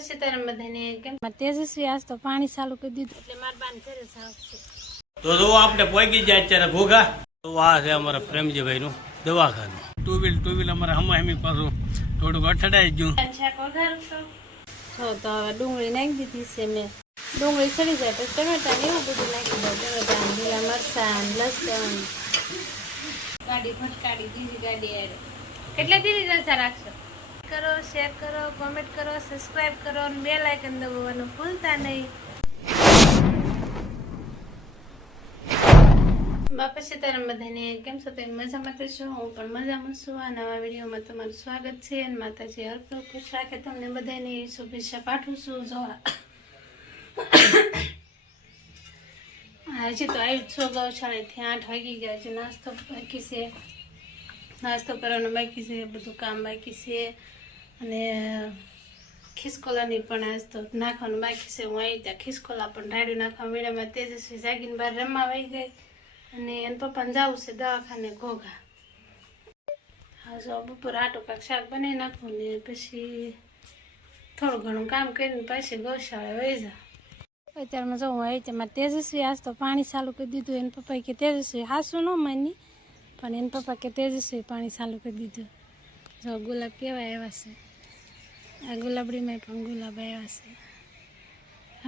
પછી તારે બધાને કેમ? તેજસ્વી આજ તો પાણી ચાલુ કરી દીધું. એટલે માર બાન ઘરે તો જો આપણે પોગી જાય અત્યારે ભોગા. તો આ છે અમારા પ્રેમજીભાઈ નું દવાખાનું. ટુ વ્હીલ ટુ વ્હીલ અમારે હમા હમી પાછું થોડુંક અઠડાઈ ગયું. તો. તો હવે ડુંગળી નાખી દીધી છે મેં. ડુંગળી ચડી જાય પછી ટમેટા ને એવું બધું નાખી દઉં. ટમેટા લીલા મરચાં લસણ. ગાડી ફટકાડી દીધી ગાડી કેટલા દીધી જલસા રાખશો? કરો શેર કરો કોમેન્ટ કરો સબસ્ક્રાઇબ કરો અને બે લાઇકન દબાવવાનું ભૂલતા નહીં. બાપા સીતારામ બધાને કેમ છો? તમે મજામાં તો છો? હું પણ મજામાં છું. આ નવા વિડીયોમાં તમારું સ્વાગત છે અને માતાજી હરપ્ર ખુશ રાખે. તમને બધાને શુભેચ્છા પાઠવું છું. જોવા હજી તો આવી છો. ગૌશાળાથી આઠ વાગી ગયા છે. નાસ્તો બાકી છે. નાસ્તો કરવાનું બાકી છે. બધું કામ બાકી છે. અને ખિસકોલાની પણ આજ તો નાખવાનું બાકી છે. હું આવી ત્યાં ખિસકોલા પણ રાડ્યું નાખવા મેળામાં તેજસ્વી જાગીને બહાર રમવા વહી ગઈ. અને એને પપ્પાને જવું છે દવાખાને ઘોઘા. હા, જો બપોર આટો કાંક શાક બનાવી નાખું ને પછી થોડું ઘણું કામ કરીને પછી ગૌશાળા વહી જાઉં. અત્યારમાં જો હું આવી મારે તેજસ્વી આજ તો પાણી ચાલુ કરી દીધું. એને પપ્પાએ કે તેજસ્વી હાસું ન માની, પણ એને પપ્પા કે તેજસ્વી પાણી ચાલુ કરી દીધું. જો ગુલાબ કેવા એવા છે. આ ગુલાબડીમાં પણ ગુલાબ આવ્યા છે.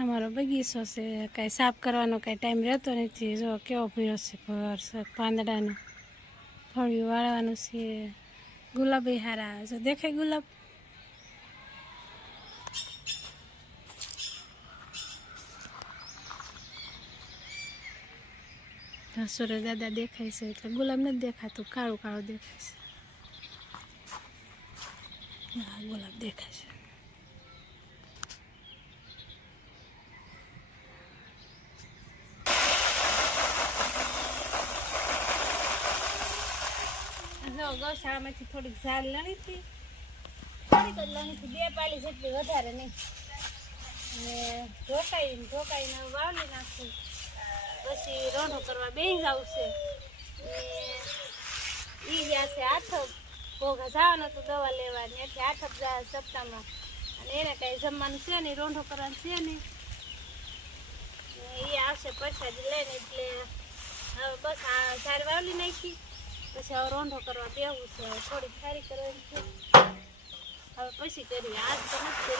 અમારો બગીચો છે. કાંઈ સાફ કરવાનો કાંઈ ટાઈમ રહેતો નથી. જો કેવો ભીડો છે ભર પાંદડાનો. ફળિયું વાળવાનું છે. ગુલાબ હારા. આવે છે દેખાય ગુલાબ? સુરજ દાદા દેખાય છે. એટલે ગુલાબ નથી દેખાતું, કાળું કાળું દેખાય છે. ગુલાબ દેખાય છે ગૌશાળામાંથી થોડીક ઝાડ લણી હતી. થોડીક જ લણી હતી, બે પાલી જેટલી વધારે નહીં. અને ઢોકાઈ ઢોકાઈને વાવલી નાખું પછી રોંઢો કરવા બે આવશે ઈ ગયા છે આઠક ભોગા જવાનું તો દવા લેવાની એટલે આઠ સપ્તાહમાં. અને એને કાંઈ જમવાનું છે નહીં, રોંઢો કરવાનું છે નહીં. એ આવશે પ્રસાદી લઈને એટલે હવે બસ આ ઝાડ વાવલી નાખી. પછી હવે રોંઢો કરવા બેવું છે, હવે થોડીક ખારી કરવાની છે. હવે પછી કરીએ, આજ તો નથી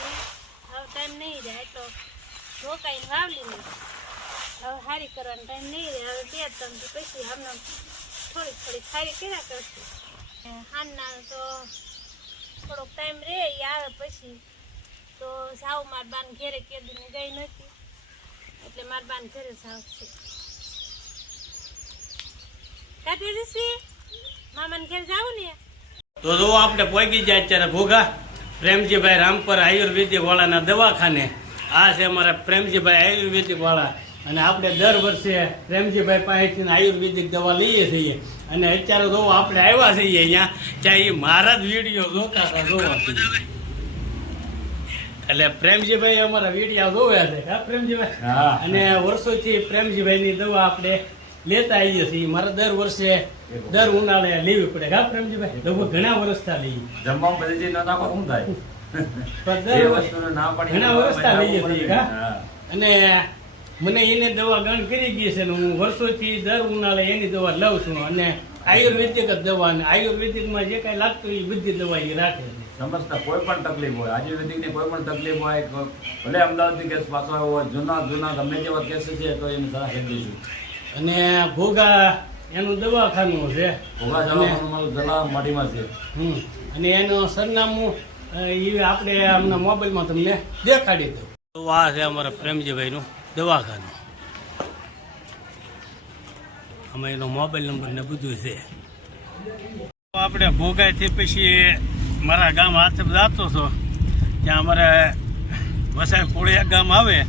હવે ટાઈમ નહીં રહે એટલો રોકાઈને વાવલી નહીં હવે હારી કરવાનો ટાઈમ નહીં રહે, હવે બે ત્રણ પછી હમણાં થોડીક થોડીક ખારી કર્યા કરશું. હાનના તો થોડોક ટાઈમ રહે એ આવે પછી. તો સાવ માર બાન ઘેરે, કેદીને ગઈ નથી. એટલે માર બાન ઘરે જાવ છે કા તેજસ્વી મામાને ઘેર જાવ ને? તો જો આપણે પહોંચી જાય અત્યારે ભોગા. પ્રેમજીભાઈ રામપર આયુર્વેદિક વાળાના દવાખાને. આ છે અમારા પ્રેમજીભાઈ આયુર્વેદિક વાળા. અને આપણે દર વર્ષે પ્રેમજીભાઈ પાસેથી આયુર્વેદિક દવા લઈએ છીએ. અને અત્યારે જો આપણે આવ્યા છીએ અહીંયા ત્યાં એ મારા જ વીડિયો જોતા હતા જોવા એટલે પ્રેમજીભાઈ અમારા વિડીયા જોયા છે હા પ્રેમજીભાઈ. અને વર્ષોથી પ્રેમજીભાઈની દવા આપણે લેતા આવીએ છીએ. મારા દર વર્ષે દર ઉનાળે લેવી પડે. હા પ્રેમજીભાઈ? લગભગ ઘણા વર્ષથી લઈએ. જમવા બધી ન નાખો શું થાય? ઘણા વર્ષ લઈએ છીએ? હા. અને મને એને દવા ગણ કરી ગઈ છે ને હું વર્ષોથી દર ઉનાળે એની દવા લઉં છું અને આયુર્વેદિક જ દવા અને આયુર્વેદિકમાં જે કાંઈ લાગતું એ બધી દવા એ રાખે છે. સમજતા કોઈ પણ તકલીફ હોય આયુર્વેદિકની કોઈ પણ તકલીફ હોય ભલે અમદાવાદની કેસ પાછો આવ્યો હોય જૂના જૂના ગમે તેવા કેસ છે તો એને સલાહ કરી દઈશું અને ભોગા એનું દવાખાનું છે. ભોગા જવાનું મારું જલા માટીમાં છે. અને એનું સરનામું એ આપણે હમણાં મોબાઈલમાં તમને દેખાડી દઉં. તો આ છે અમારા પ્રેમજીભાઈનું. દવાખાનું. અમે એનો મોબાઈલ નંબર ને બધું છે. આપણે ભોગાઈથી પછી મારા ગામ હાથે જતો હતો. ત્યાં અમારે વસાય કોળિયા ગામ આવે.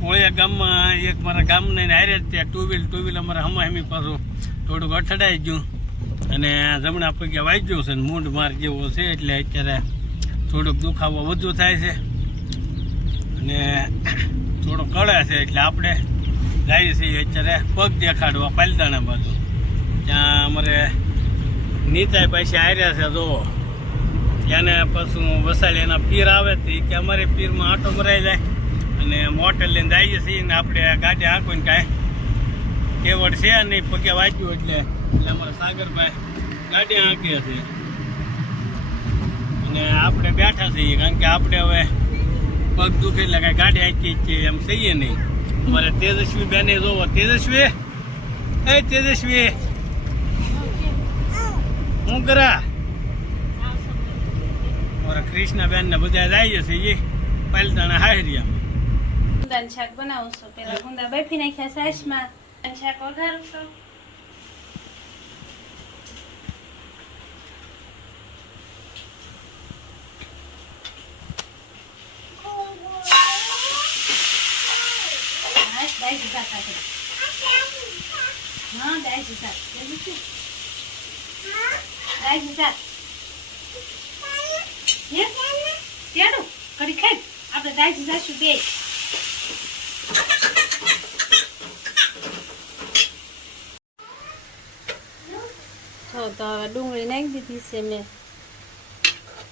કોળિયા ગામમાં એક મારા ગામને હારે ત્યાં ટુ વ્હીલ ટુ વ્હીલ અમારે હમાહમી પાછું થોડુંક અઠડાઈ ગયું. અને જમણા પગે વાગ્યું છે ને મૂંઢ માર જેવો છે એટલે અત્યારે થોડુંક દુખાવો વધુ થાય છે. અને થોડો કળે છે એટલે આપણે જઈએ છીએ અત્યારે પગ દેખાડવા, પાલદાણા બાજુ. ત્યાં અમારે નીતાઈ પાસે આવ્યા છે, જુઓ. ત્યાંને પછી વસાડી એના પીર આવે તે કે અમારે પીરમાં આટો મરાઈ જાય અને મોટર લઈને જઈએ છીએ ને આપણે ગાડી હાંકવીને કાંઈ કેવડ છે નહીં, પગે વાંચ્યું એટલે. એટલે અમારા સાગરભાઈ ગાડી હાંકીએ છીએ અને આપણે બેઠા છીએ, કારણ કે આપણે હવે પગ દુખે એટલે કાંઈ ગાડી આંકી જ છીએ એમ થઈએ નહીં. અમારે તેજસ્વી બેને જોવો. તેજસ્વી? એ તેજસ્વી. હું કરા? અમારા કૃષ્ણબેન ને બધા જાય જઈએ છીએ પાલતાણા હાહરિયા. ગુંદાનું શાક બનાવું છું. પેલા ગુંદા બફી નાખ્યા સાસમાં શાક વઘારું છું હાશ, દાયજી શાક રાખે. જાશું બે જો તો ડુંગળી નાખી દીધી છે મેં.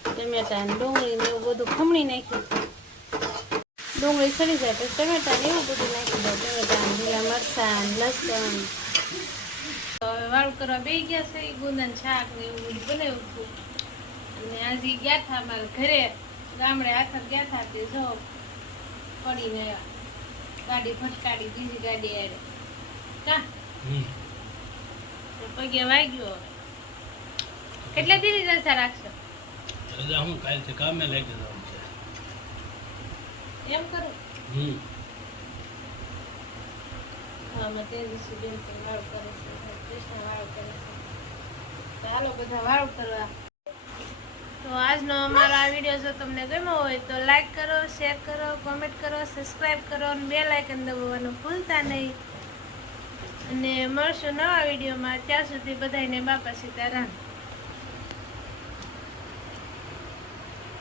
ટમેટા ડુંગળી ને એવું બધું ખમણી નાખ્યું ડુંગળી સડી જાય પછી ટમેટા ને એવું બધું નાખી દઉં ટમેટા લીલા મરચાં લસણ. તો હવે વાળું કરવા બે ગયા છે ગુંદન શાક ને એવું બધું બનાવ્યું હતું. અને આજે ગયા હતા મારા ઘરે ગામડે આખર ગયા હતા તે જો પડીને ગાડી ફટકાડી બીજી ગાડી આડે કા? પગે વાગ્યો હવે. કેટલા દીધી જલસા રાખશો? હું કાલથી કામે લાગી જવાનું છે. એમ કરું. હમ. હા મેં તે દિવસે બેન કે વાળું કરે છે. કૃષ્ણ બધા વાળું. કરવા તો આજનો અમારો આ વીડિયો જો તમને ગમ્યો હોય તો લાઈક કરો શેર કરો કોમેન્ટ કરો સબસ્ક્રાઈબ કરો અને બે લાઇકન દબાવવાનું ભૂલતા નહીં. અને મળશું નવા વિડીયોમાં. ત્યાં સુધી બધાને બાપા સીતારામ.